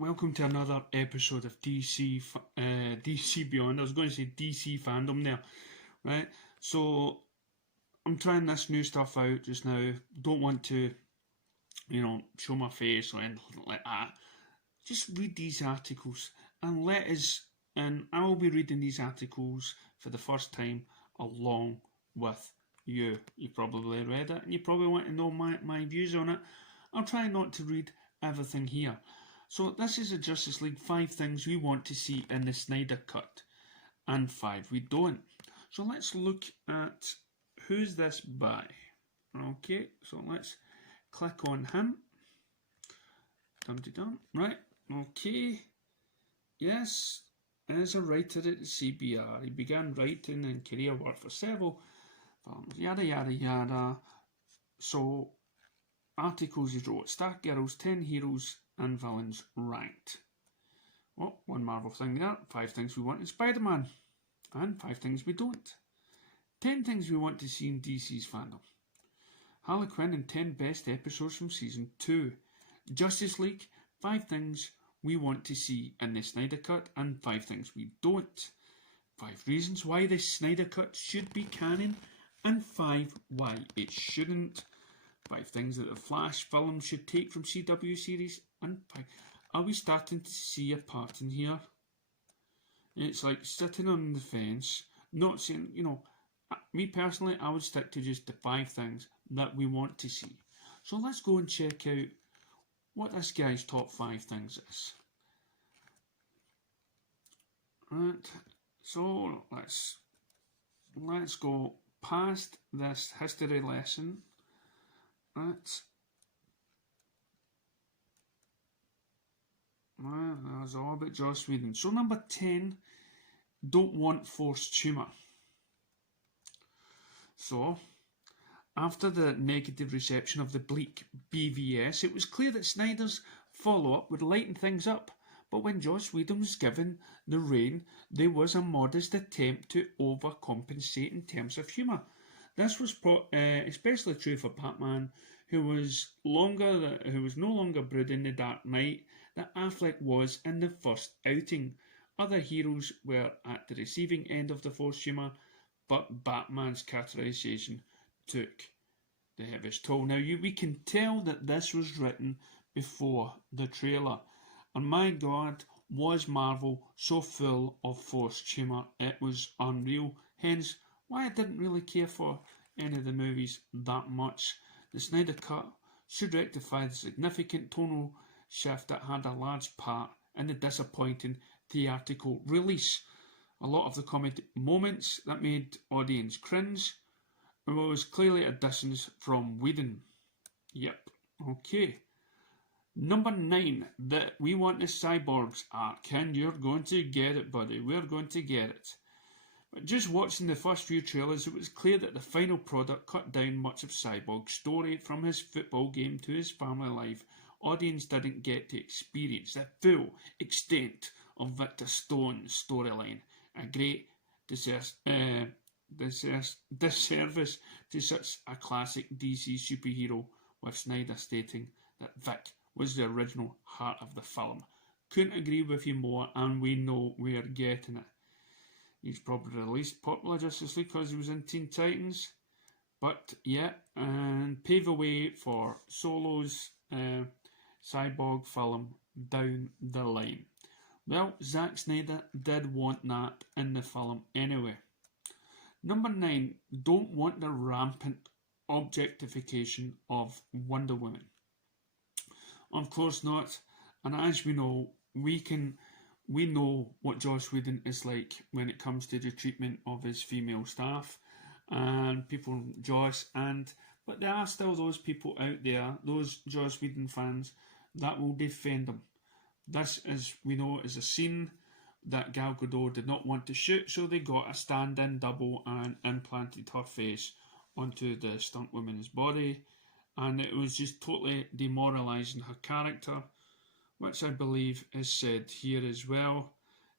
welcome to another episode of DC Beyond. I was going to say DC Fandom there, right? So I'm trying this new stuff out just now. Don't want to, show my face or anything like that. Just read these articles and I will be reading these articles for the first time along with you. You probably read it and you probably want to know my views on it. I'll try not to read everything here. So this is a Justice League 5 things we want to see in the Snyder Cut and 5 we don't. So let's look at who's this by. Okay, so let's click on him. Dum-de-dum. Right, okay. Yes, as a writer at the CBR, he began writing and career work for several films, yada yada yada. So, articles he wrote: Stargirls, 10 heroes and villains ranked. Well, one Marvel thing there. 5 things we want in Spider-Man. And 5 things we don't. 10 things we want to see in DC's fandom. Harley Quinn and 10 best episodes from Season 2. Justice League, 5 things we want to see in the Snyder Cut and 5 things we don't. 5 reasons why the Snyder Cut should be canon and 5 why it shouldn't. 5 things that the Flash film should take from CW series and 5. Are we starting to see a pattern here? It's like sitting on the fence, not saying, me personally, I would stick to just the 5 things that we want to see. So let's go and check out what this guy's top 5 things is. Right, so let's go past this history lesson. Right. That was all about Joss Whedon. So number 10, don't want Forced Tumor. So, after the negative reception of the bleak BVS, it was clear that Snyder's follow-up would lighten things up. But when Joss Whedon was given the reign, there was a modest attempt to overcompensate in terms of humour. This was especially true for Batman, who was no longer brooding the Dark Knight that Affleck was in the first outing. Other heroes were at the receiving end of the forced humour, but Batman's characterisation took the heaviest toll. Now, we can tell that this was written before the trailer, and my God, was Marvel so full of forced humour, it was unreal. Hence, why I didn't really care for any of the movies that much. The Snyder Cut should rectify the significant tonal shift that had a large part in the disappointing theatrical release. A lot of the comedic moments that made audience cringe was clearly a distance from Whedon. Yep, okay. Number 9, that we want the Cyborgs arc, and you're going to get it, buddy. We're going to get it. But just watching the first few trailers, it was clear that the final product cut down much of Cyborg's story, from his football game to his family life. Audience didn't get to experience the full extent of Victor Stone's storyline. A great disservice to such a classic DC superhero, with Snyder stating that Vic was the original heart of the film. Couldn't agree with you more, and we know we're getting it. He's probably the least popular Justice League because he was in Teen Titans. But yeah, and pave the way for Solo's Cyborg film down the line. Well, Zack Snyder did want that in the film anyway. Number 9, don't want the rampant objectification of Wonder Woman. Of course not, and as we know, we know what Joss Whedon is like when it comes to the treatment of his female staff and people, but there are still those people out there, those Joss Whedon fans, that will defend him. This, as we know, is a scene that Gal Gadot did not want to shoot, so they got a stand-in double and implanted her face onto the stunt woman's body, and it was just totally demoralising her character, which I believe is said here as well.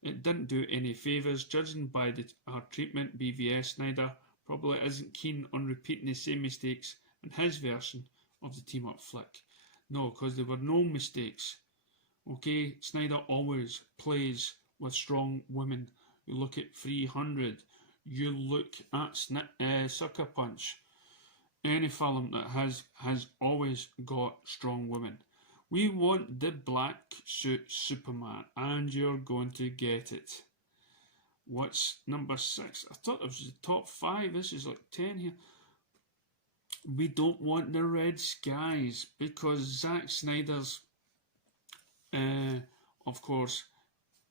It didn't do any favours. Judging by her treatment, BVS Snyder probably isn't keen on repeating the same mistakes in his version of the team-up flick. No, because there were no mistakes Okay, Snyder always plays with strong women. You look at 300, you look at Sucker Punch. Any film that has always got strong women. We want the black suit Superman, and you're going to get it. What's number 6? I thought it was the top 5. This is like 10 here. We don't want the red skies because Zack Snyder's, of course,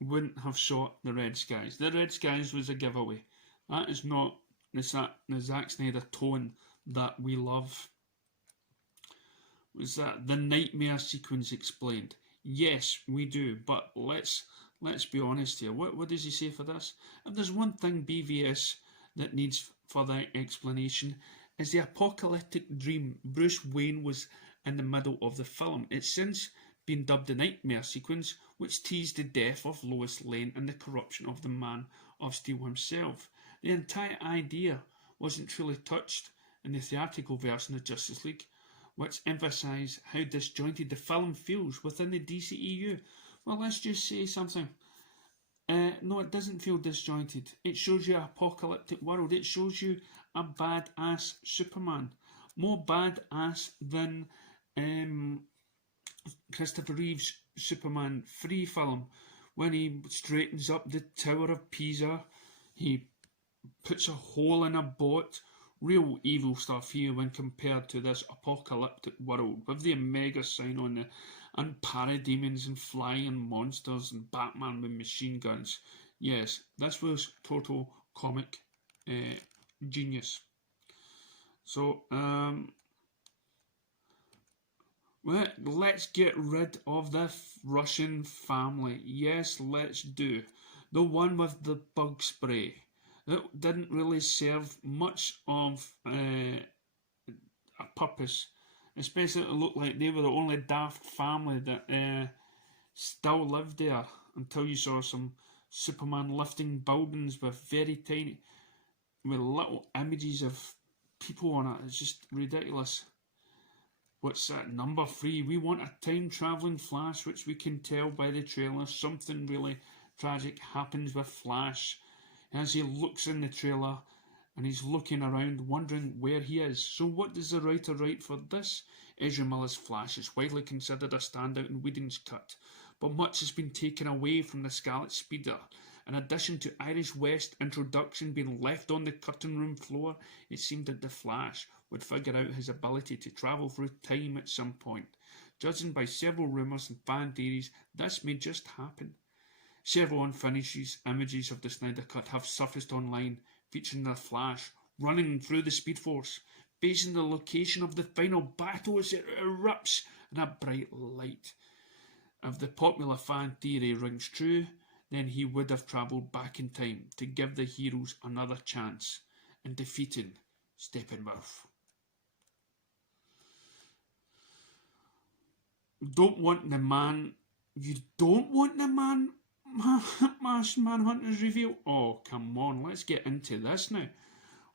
wouldn't have shot the red skies. The red skies was a giveaway. That is not the Zack Snyder tone that we love. Was that the nightmare sequence explained? Yes, we do, but let's be honest here. What does he say for this? If there's one thing BVS that needs further explanation, is the apocalyptic dream Bruce Wayne was in the middle of the film. It's since been dubbed the nightmare sequence, which teased the death of Lois Lane and the corruption of the Man of Steel himself. The entire idea wasn't truly touched in the theatrical version of Justice League, which emphasised how disjointed the film feels within the dceu. Well, let's just say something. No, it doesn't feel disjointed. It shows you an apocalyptic world. It shows you a badass Superman. More badass than Christopher Reeve's Superman 3 film, when he straightens up the Tower of Pisa, he puts a hole in a boat. Real evil stuff here when compared to this apocalyptic world with the Omega sign on the and parademons and flying monsters and Batman with machine guns. Yes, this was total comic genius. So let's get rid of the Russian family. Yes, let's do. The one with the bug spray. That didn't really serve much of a purpose. Especially it looked like they were the only daft family that still lived there until you saw some Superman lifting buildings with little images of people on it. It's just ridiculous. What's that? Number 3. We want a time-travelling Flash, which we can tell by the trailer. Something really tragic happens with Flash as he looks in the trailer and he's looking around wondering where he is. So what does the writer write for this? Ezra Miller's Flash is widely considered a standout in Whedon's cut, but much has been taken away from the Scarlet Speeder. In addition to Irish West introduction being left on the cutting room floor, it seemed that the Flash would figure out his ability to travel through time at some point. Judging by several rumours and fan theories, this may just happen. Several unfinished images of the Snyder Cut have surfaced online, featuring the Flash running through the Speed Force, facing the location of the final battle as it erupts in a bright light. If the popular fan theory rings true, then he would have travelled back in time to give the heroes another chance in defeating Steppenwolf. You don't want the Martian Manhunter's reveal? Oh, come on, let's get into this now.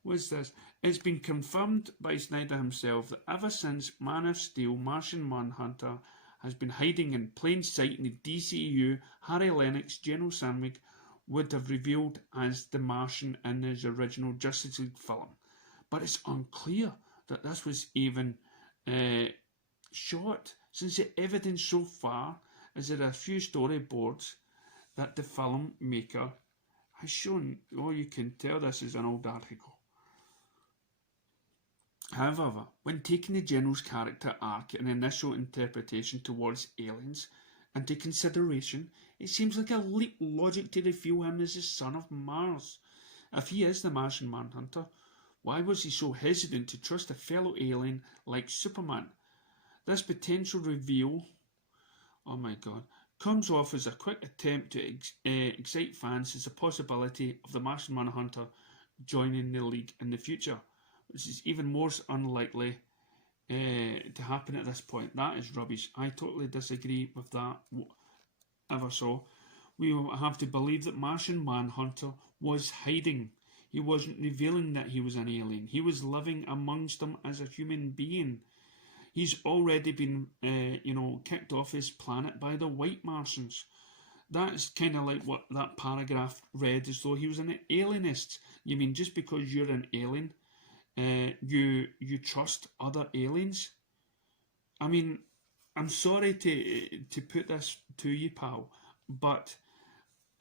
What's this? It's been confirmed by Snyder himself that ever since Man of Steel, Martian Manhunter has been hiding in plain sight in the DCEU. Harry Lennox, General Sandwich, would have revealed as the Martian in his original Justice League film. But it's unclear that this was even shot, since the evidence so far is that a few storyboards that the filmmaker has shown. Oh, you can tell this is an old article. However, when taking the General's character arc and initial interpretation towards aliens into consideration, it seems like a leap logic to reveal him as the son of Mars. If he is the Martian Manhunter, why was he so hesitant to trust a fellow alien like Superman? This potential reveal, oh my god, comes off as a quick attempt to excite fans as the possibility of the Martian Manhunter joining the League in the future, which is even more unlikely to happen at this point. That is rubbish. I totally disagree with that ever so. We will have to believe that Martian Manhunter was hiding. He wasn't revealing that he was an alien. He was living amongst them as a human being. He's already been, kicked off his planet by the white Martians. That's kind of like what that paragraph read, as though he was an alienist. You mean just because you're an alien, you trust other aliens? I mean, I'm sorry to put this to you, pal, but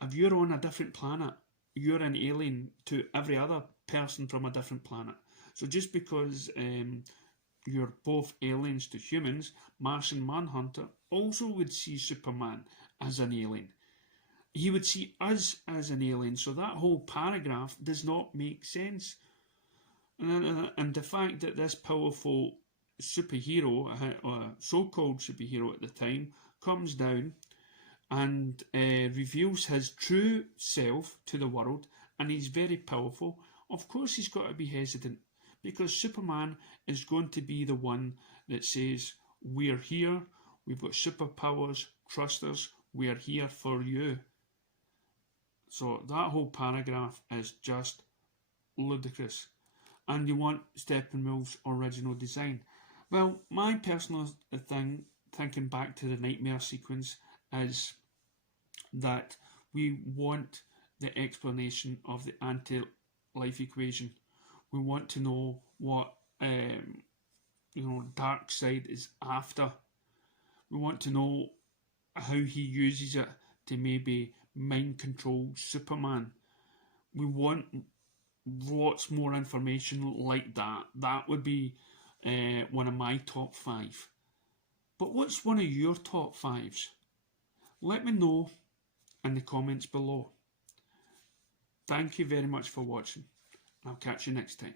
if you're on a different planet, you're an alien to every other person from a different planet. So just because you're both aliens to humans, Martian Manhunter also would see Superman as an alien. He would see us as an alien, so that whole paragraph does not make sense. And the fact that this powerful superhero, so-called superhero at the time, comes down and reveals his true self to the world, and he's very powerful, of course he's got to be hesitant, because Superman is going to be the one that says, we're here, we've got superpowers, trust us, we're here for you. So that whole paragraph is just ludicrous. And you want Steppenwolf's original design. Well, my personal thing, thinking back to the nightmare sequence, is that we want the explanation of the anti-life equation. We want to know what Darkseid is after. We want to know how he uses it to maybe mind control Superman. We want lots more information like that. That would be one of my top 5. But what's one of your top 5s? Let me know in the comments below. Thank you very much for watching. I'll catch you next time.